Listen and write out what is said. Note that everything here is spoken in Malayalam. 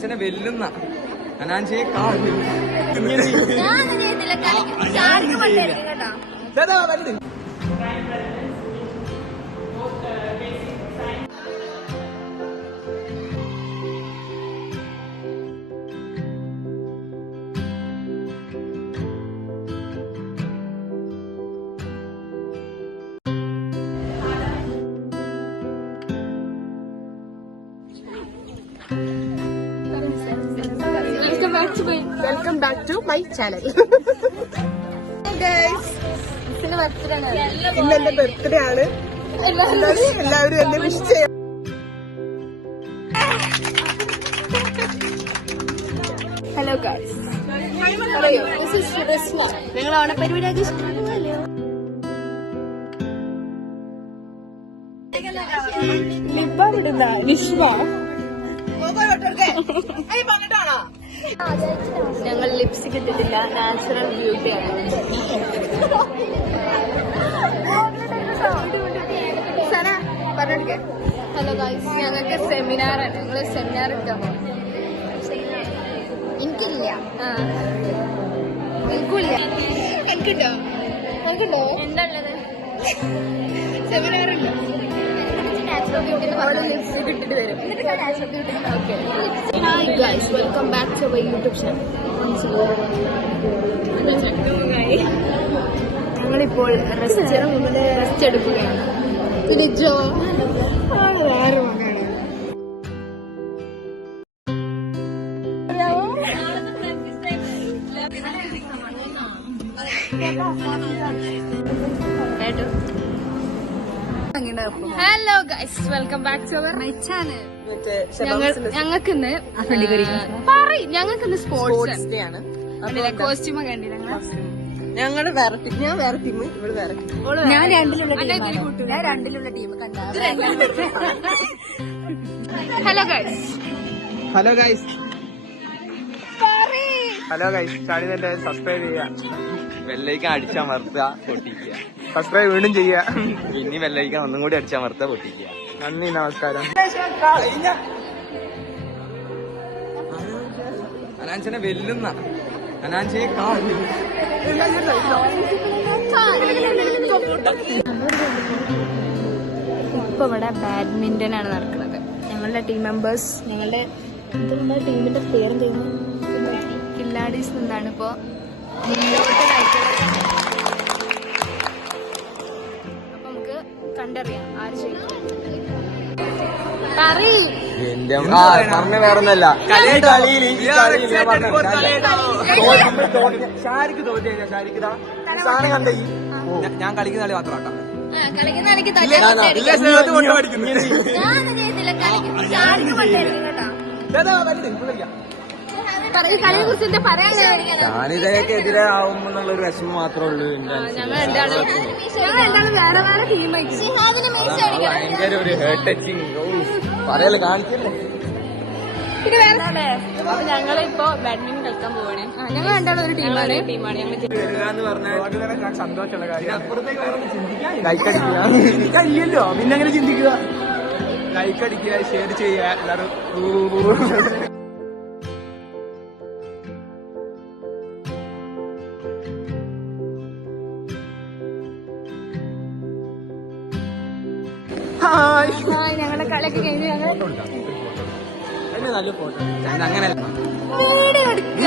അനാൻസിനെ വെല്ലുന്ന അനാൻസിയെ welcome back to my channel. ഇന്ന് എന്റെ ബർത്ത്ഡേ ആണ്. എല്ലാവരും എന്നെ വിഷ് ചെയ്യാം. ഹലോ ഗൈസ്, നിങ്ങൾ ഓണപ്പരിപാടിയൊക്കെ ഇഷ്ടമല്ലോ? ഞങ്ങൾ ലിപ്സ്റ്റിക് ഇട്ടിട്ടില്ല, നാച്ചുറൽ ബ്യൂട്ടിയാണ്. ഹലോ ഗൈസ്, ഞങ്ങൾക്ക് സെമിനാറാണ്. ഞങ്ങള് സെമിനാർ ഇട്ടോ? എനിക്കില്ല. എനിക്കില്ല. എനിക്കുണ്ടോ? എനിക്കുണ്ടോ? എന്താ ഉള്ളത്? സെമിനാറുണ്ടോ? ലിപ്സ്റ്റിക് ഇട്ടിട്ട് വരും. Hi guys, welcome back to my YouTube channel. ഞങ്ങളിപ്പോൾ റെസ്റ്റ് എടുക്കുകയാണ്. നിജോ വേറെ മകനാണ്. Hello guys, welcome back to our my channel. ഞങ്ങൾക്കിന്ന് സ്പോർട്സ് ഡേ ആണ്. കോസ്റ്റ്യൂം ഒക്കെ ഉണ്ട്. ഞങ്ങള് വേറെ ടീം, ഞാൻ വേറെ ടീം, ഇവിടെ വേറെ. ഞാൻ രണ്ടിലുള്ള ടീം കണ്ട. Hello guys, hello guys, hello guys. Channel subscribe ചെയ്യുക, ബെല്ലൈക്കൻ അടിച്ചമർത്തുക, പൊട്ടിക്കുക. സബ്സ്ക്രൈബ് വീണ്ടും ചെയ്യുക, ഇനി ബെല്ലൈക്കൻ ഒന്നും കൂടി അടിച്ചമർത്തുക, പൊട്ടിക്കുക. നന്ദി, നമസ്കാരം. അനാൻസിനെ വെല്ലുന്ന അനാൻസിയെ ഇപ്പൊ ഇവിടെ ബാഡ്മിന്റൺ ആണ് നടക്കുന്നത്. ഞങ്ങളുടെ ടീം മെമ്പേഴ്സ്, ഞങ്ങളുടെ ടീമിന്റെ പേരെന്തായിരുന്നു? കില്ലാഡീസ് നിന്നാണ് ഇപ്പോ മുന്നോട്ട് നയിക്കുന്നത്. അപ്പൊ നമുക്ക് കണ്ടറിയാം ആര് ചെയ്യും. പറഞ്ഞ വേറൊന്നല്ല. ഞാൻ കളിക്കുന്ന കളി മാത്രം. ഞാനിതൊക്കെ എതിരെ ആവുമെന്നുള്ളൊരു വിഷമം മാത്രമേ ഉള്ളൂ. ഭയങ്കര ഒരു ഹേർട്ട് ടച്ചിങ് പറയല് കാണിക്കല്ലേ. ഞങ്ങളിപ്പോ ബാഡ്മിന്റൺ കളിക്കാൻ പോവാണ്. ഞങ്ങൾ രണ്ടാളും ഒരു ടീമാണ്. പറഞ്ഞാൽ സന്തോഷമുള്ള കാര്യം. ചിന്തിക്കാനില്ലല്ലോ, പിന്നെ അങ്ങനെ ചിന്തിക്കുക. ലൈക്ക് അടിക്കുക, ഷെയർ ചെയ്യുക, എല്ലാവരും. ഹായ്, ഞങ്ങളുടെ കളിയൊക്കെ കഴിഞ്ഞ് ഞങ്ങൾ നല്ല ഫോട്ടോ അങ്ങനെ വീഡിയോ എടുക്കുക.